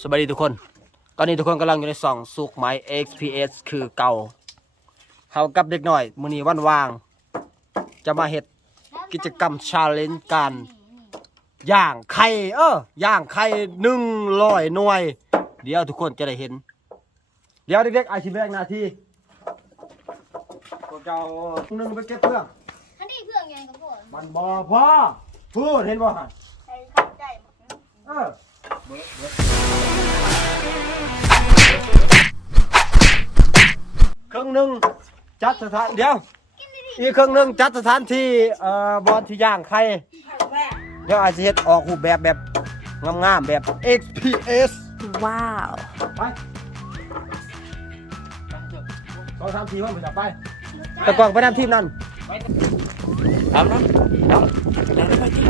สวัสดีทุกคน ตอนนี้ทุกคนกำลังอยู่ในส่องสุกไม้ XPS คือเก่าเฮากับเด็กหน่อยมื้อนี้วันว่าง จะมาเฮ็ดกิจกรรมชาเลนจ์การย่างไข่เออย่างไข่หนึ่งร้อยหน่วย เดี๋ยวทุกคนจะได้เห็น เดี๋ยวเด็กๆอาชีพแรกหนาทีพวกเจ้าหนึ่งไปเก็บเพื่องอันนี้เพื่อนไงครับผมมันบ่พอพูดเห็นบ่ฮะใช้ขับใจเออ ครึ่งหนึ่งจัดสถานเดี๋ยว อีกครึ่งหนึ่งจัดสถานที่เอ่อบอลที่ย่างไข่เดี๋ยวอาจจะเฮ็ดออกรูปแบบแบบงามๆแบบ XPS ว้าวไปสองสามทีว่าไปจับไปตะกวางไปนำทีมนั้นทำนะทำแล้วไปที่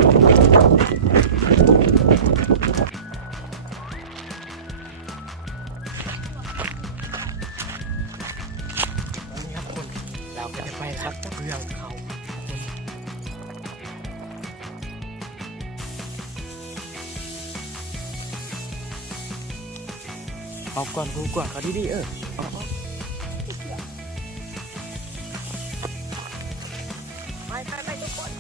เอาก่อนกูก่อนเขาดีๆเออเออาไปไปไปทุกคน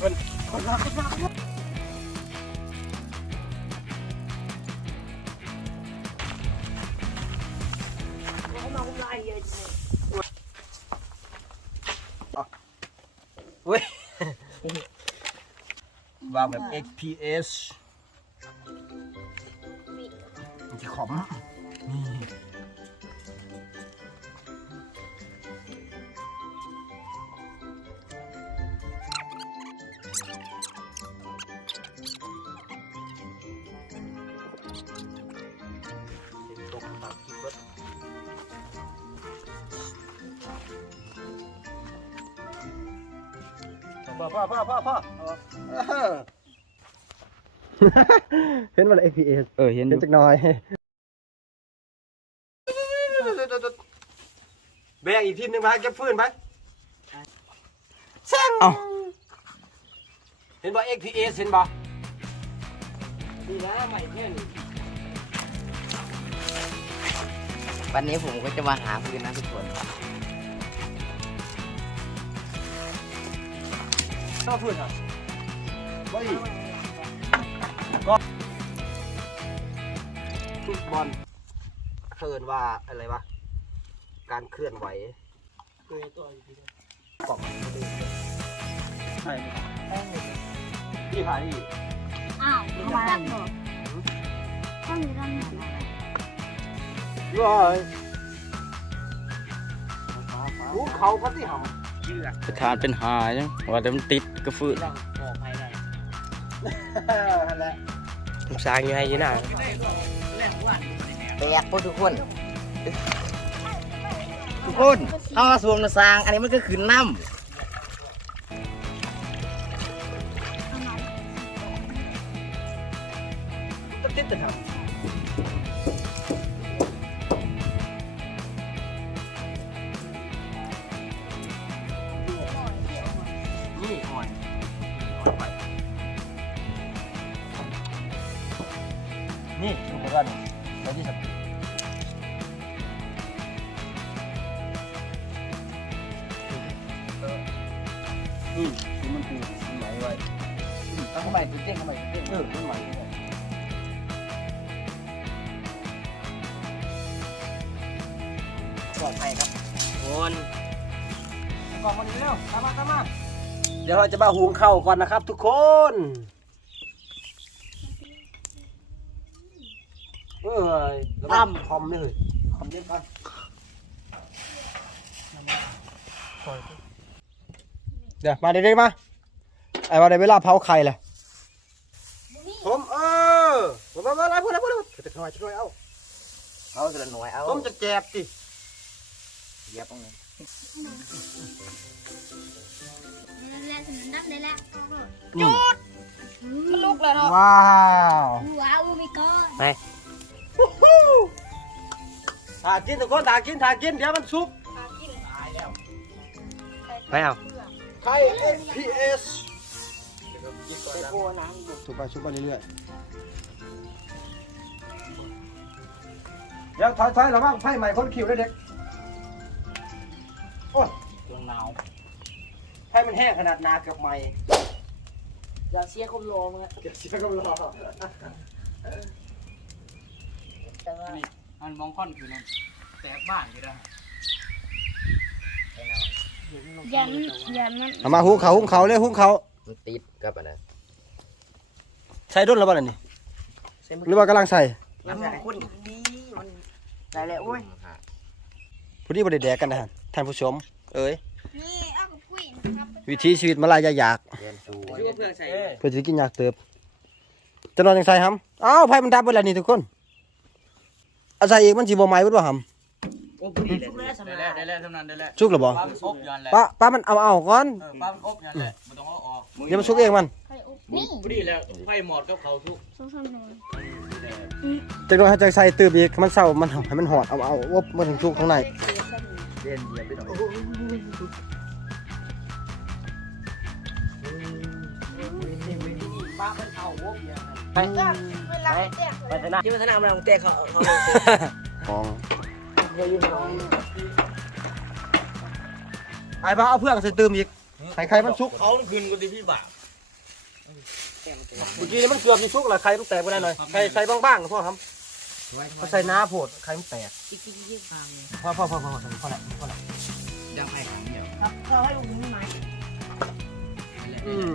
คนคนละคนละคนละเว้ย วางแบบ XPS มันจะขมนี่ พ่อพ่อพ่อพ่อพ่อเออเห็นมัน FPS เออเห็นอเห็นยู่จักหน่อย แบกอีกทีมหนึงไปเก็บฟืนไปเซ็งเอ้าเห็นบ่ XPS เห็นบ่นี่นะใหม่แค่นี้วันนี้ผมก็จะมาหาพื้นนะทุกคน ชอบฟืนเหรอบ่อีกก็ฟุตบอลเคินว่าอะไรวะ การเคลื่อนไหวกล่องใช่ที่ผ่านนี่อ้าวมาดักหรอถ้ามีดังหนร้อยหูเขาพัดที่หำ สถานเป็นหาจังว่าแต่มันติดกระฟืนนั่นแหละผมสร้างอยู่ให้ยี่น่าแตกพวกทุกคนทุกคนเอามาสวมมาสร้าง อันนี้มันก็คือน้ต้องติดแต่ทำ นี่คือมันปูมันไหลไว้ำต้องเข้าไปตุ้เต้งเข้าไปตุ้เต้งเออมันไหลไว้ปลอดภัยครับคนก่อนมาเร็วตามมาตามมาเดี๋ยวเราจะมาหุงข้าวก่อนนะครับ ทุกคนเอ้ยตั้มคอมเลยคอมเย็นก่อนปล่อย เดี๋ยวมาเด็กๆมาไอ้ว่าได้เวลาเผาไข่แหละผมเออมามามาอะไรพูดอะไรพูดอะไรจะหน่อยจะหน่อยเอาเอาสละหน่วยเอาผมจะแจบสิเหยียบตรงนี้นั่นแหละสนันดักได้แล้วนี่มันลุกแล้วเนาะว้าวว้าวมีก้อนถ่ากินทุกคนถ่ากินถ่ากินเดี๋ยวมันสุกไปเอา ไข่ XPS ไปโกน้ำบุกชุบไปชุบไปเรื่อยๆเดี๋ยวถอยถอยระวังไฟใหม่คนคิวด้วยเด็กโอ้ยเครื่องหนาวไฟมันแห้งขนาดนาเกือบใหม่อย่าเสียคมโลมึงอะเก็บเสียก็รอแต่ว่านี่มันมองค่อนคือนั่นแตกบ้านอยู่แล้ว ยันยันมันเอามาหุงเขาหุ้งเขาเลยหุ้งเขามันติดกับอันนั้นใส่ด้นแล้วบ้านนี่หรือว่ากำลังใส่น้ำมันข้นดีมันได้แล้วโอ้ยผู้นี้บริแดกกันนะท่านผู้ชม เอ้ยวิถีชีวิตมาลายยากเรียาเพื่อนใส่เพื่อจะกินอยากเติบจะนอนยังใส่ฮัมอ้าวไฟมันดับไปแล้วนี่ทุกคนเอาใส่อีกมันสิบ่ไหม้บ่บ่ฮัมโอ้พอดีเลยได้สได้ำแล้วนักได้แล้วเท่านั้นได้แล้วสุกหรือบ่ป้ามันอบยันแหละป้าป้ามันเอาเอาก่อนเออป้ามันอบยันแหละมันต้องเอาออกเดี๋ยวมันสุกเองมันใครอุบนี่พอดีแล้วไฟหมดกับเขาทุกสองสามหนึ่งจักหน่อยใจักใส่เติบอีกมันเศร้ามันให้มันหอดเอาเอาอบมันถึงสุกข้างในเรียนเรียนไปหน่อยป้ามันเอาโว้ยไปเวลาไปแตกไปชนะที่มันสนามเราแตกเขาเขาของเดี๋ยวยืนรอไอ้บ้าเอาเพื่อนใส่เติมอีกไข่ไข่มันสุกเขาคืนกูดิพี่บ่าเมื่อกี้นี่มันเกือบมีสุกแล้วไข่มันแตกไปได้หน่อยไข่ใส่บ้างๆก็พอครับเขาใส่น้าโพดไข่มันแตกจิ๊กจิ๊กจิ๊กฟังพอพอพอพอพอแล้วพอแล้วยังให้ของเดียวครับเขาให้ลุงนี่ไหมอืม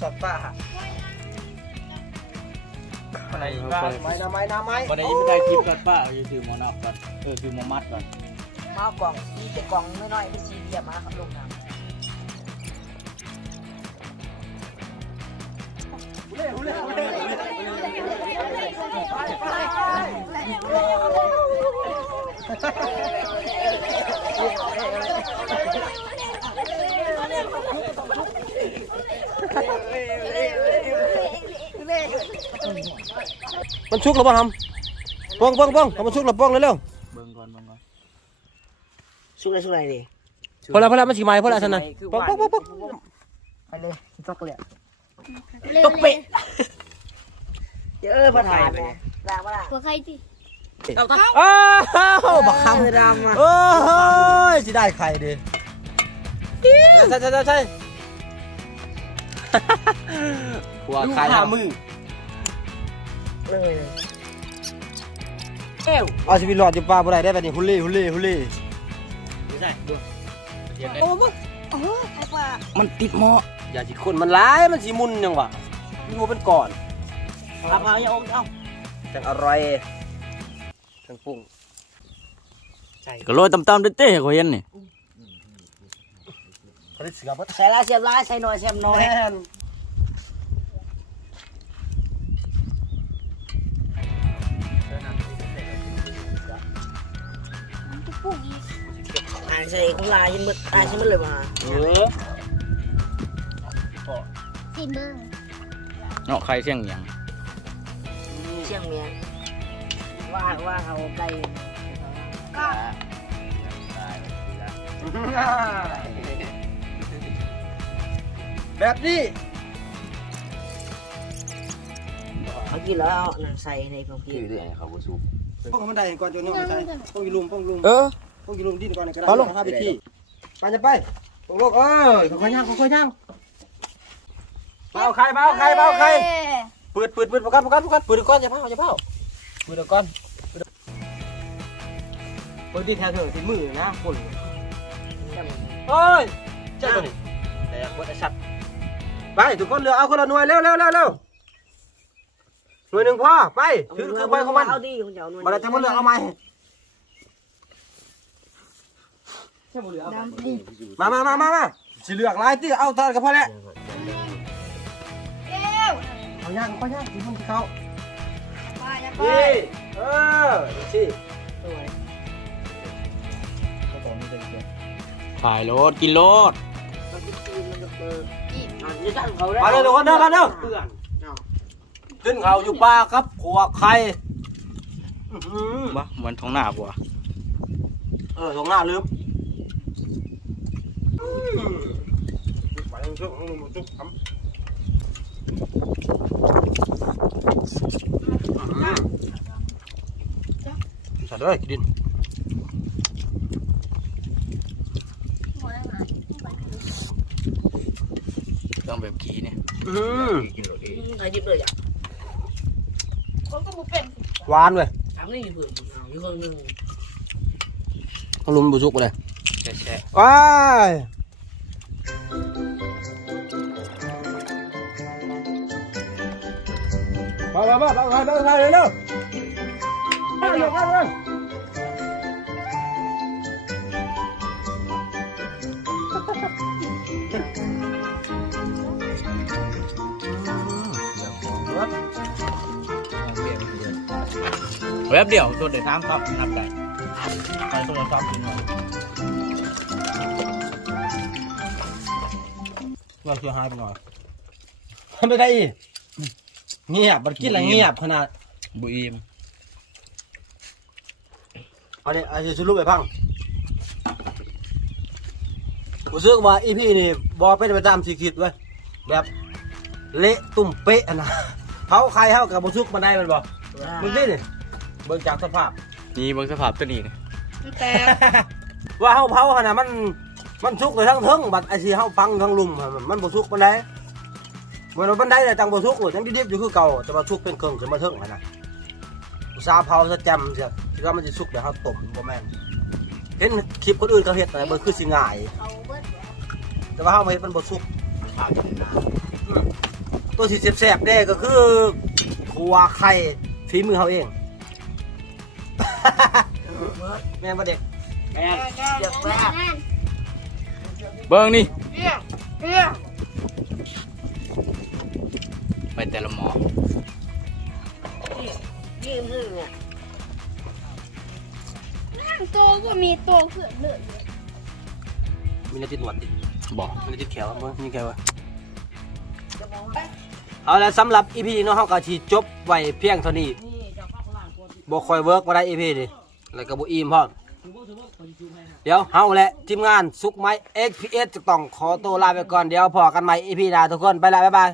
สอดป้าฮะอะไรอีกบ้างไม้น้ำไม้น้ำไม้วันนี้ยังไม่ได้ทิปก่อนป้าเอาอยู่ถือหมอนอกก่อนเออถือหมอมัดก่อนมาเอากล่องที่จะกล่องน้อยๆเป็นสี่เหลี่ยมมาครับลงน้ำ มันชุกหรือเปล่าครับป้องป้องป้องเอามันชุกหรือป้องเร็วเบิ่งก่อนเบิ่งก่อนสุกเลยสุกเลยดิๆพอแล้วพอแล้วมันสีไม้พอแล้วท่านนั้นป้องป้องป้องป้องไปเลยจกเลยตกเป็ดเยอะประธานเลยด่าว่าหัวใครที่เอาทักอ้าวบักคเออดำมาำโอ้ยสิได้ไข่ดิใช่ใช่ใช่ ใช่หัวใครเอามือเลยเอ้วเอาชีวิตรอดอยู่ป่าบ่ได้ได้แบบนี้ฮุเล่ฮุเล่ฮุเล่ไม่ใช่ดูเทียนได้โอ้มึงโอ้โหไอ้ปลามันติดหม้ออย่าสิคนมันร้ายมันสิมุนยังวะมีหัวเป็นก่อนเอาเอาอย่าอมเอาจังอร่อยจังปรุงก็โรยต่ำๆเต้ๆก็เห็นนี่ เขาได้เสือบ่ใส่ลายเสียบลายใส่หน่อยเสียบหน่อยแม่นจะปลูกอีกอ่านใส่ของลายชิ้นมืดอ่านชิ้นมืดเลยมาเออสี่เบอร์เนาะใครเสี่ยงหยังเชียงเมียนว่าว่าเอาไก่ก็ แบบนี้ เขากินแล้วเอาหนังใส่ในพวกคืพี่อเรื่องเขาบ่สู้พวกมันได้ก่อนจนน้องไปใส่พวกอีลุมพวกลุมเออ พวกอีลุมดิ้นก่อนก็ได้เอาลง ห้าวิธีไปจะไปพวกลูกเออค่อยๆย่างค่อยๆย่างเบาใครเบาใครเบาใครเปิดเปิดเปิดประกันประกันประกันเปิดก่อนอย่าเผาอย่าเผาเปิดก่อนเปิดเปิดที่แถวเถอะที่มือนะคนเฮ้ยเจ้าตัวนี้แต่ยังวัดชัด ไปทุกคนเหลือเอาคนละหน่วยเร็วเร็วเร็วเร็วหน่วยหนึ่งพอไปถือคือไปของมันเอาดีคุณจะเอาหน่วยมาแล้วจะมาเหลือเอาไหมน้ำดีมามามามามาสิเหลือกหลายที่เอาทอดก็พอแล้วเอ้วเอาย่างก็ย่างที่พุ่งที่เขาปลาอย่าไปนี่เออดูสิสวยถ่ายรถกินรถมันจะกินมันจะเปิด อ่านจะตั้งเขาได้มาเร็วทุกคนเด้อมาเร็วเพื่อนขึ้นเขาอยู่ป่าครับขัวไข่อื้อหือบ่เหมือนท้องหน้าบ่วะเออตรงหน้าลืมไปทางช่วงของลุงจุ๊บครับอื้อหือใส่เลยกินต้อ แบบขี้เนี่ยอื้อหือกินรถเองใครหยิบเลยอะคนก็บุเป็นหวานเว้ยถามนี่เผื่อเอาอยู่คนหนึ่งของลุงบุจุกไปเลยแช่ว้ายมามามาไปไปไปเร็วไปเร็วไปเร็ว ป๊บเดียวตัวเดี๋ยวน้ำครับนับได้ไปตัวเดี๋ยวครับกินหน่อยเราเชื่อหายไปหน่อยทำไม่ได้อีกเงียบบัดกินอะไรเงียบขนาดบุอิมเอาเนี่ยเอาสรุปไปพังรู้สึกว่าอีพี่นี่บอเป็นไปตามสีคิดไว้ยแบบเละตุ่มเป๊ะอะนะเผาใครเฮากับบุซุกมาได้มันบอกมึงดินี่ เบิ่งจากสภาพ นี่เบิ่งสภาพตัวนี้นะแต่ว่าเฮาเผาขนาดมันมันสุกเลยทั้งเทิงบัดไอ้ที่เฮาฟังทั้งลุมอะมันบ่สุกปานใดเหมือนว่าปานใดแต่จังบ่สุกโอ้ยังดิบๆอยู่คือเก่าแต่ว่าสุกเป็นเครื่องขึ้นมาเทิงอะนะอุตสาห์เผาซะแจ่มเสียคิดว่ามันจะสุกเดี๋ยวเฮาต้มบ่แม่นเห็นคลิปคนอื่นเขาเฮ็ดแต่บ่คือสิง่ายเขาเบิดแต่ว่าเฮามาเฮ็ดมันบ่สุกอืมตัวที่แซ่บๆเด้ก็คือขัวไข่ฝีมือเฮาเอง แม่นบ่เด็กเดี๋ยวแม่เบิ่งนี่เรียกเรียกไปแต่ละหมอยืมมือเนี่ยนั่งโตก็มีโตเขื่อนเลยมีนาติดหนวดติบอกมีนาติดแขวมึงมีแขววะเอาละสำหรับอีพีเนาะเฮาก็สิจบไว้เพียงเท่านี้ บ่คอยเวิร์กมาได้อีพีนี่แล้วก็บ่อิ่มพร้อมเดี๋ยวเฮาและทีมงานสุกไม้ XPS จะต้องขอตัวลาไปก่อนเดี๋ยวพอกันใหม่อีพีหน้าทุกคนไปละบ๊ายบาย